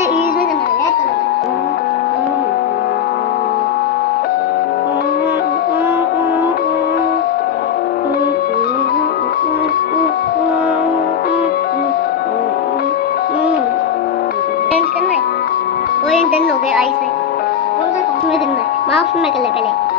ease में करना है तो करना है वो डन हो गया आइस में कौन सा में करना है माफ में कर ले पहले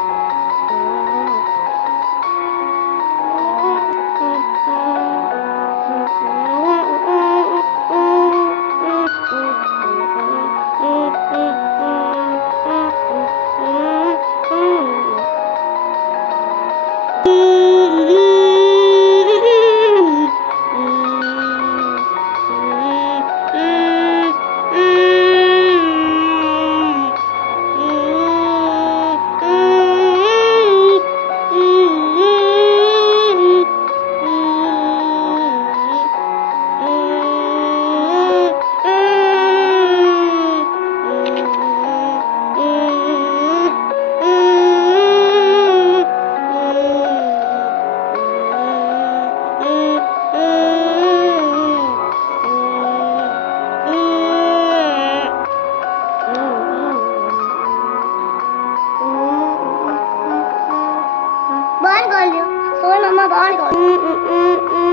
बाहर निकाल दियो सोए मम्मा बाहर निकाल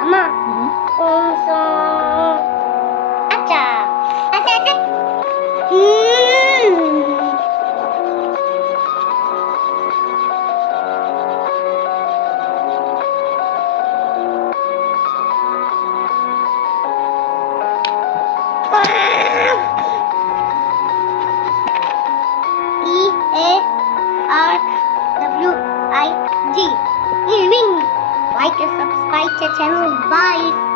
मम्मा कौन सा अच्छा ऐसे ऐसे EARWIG Earwig. Like and subscribe to channel. Bye.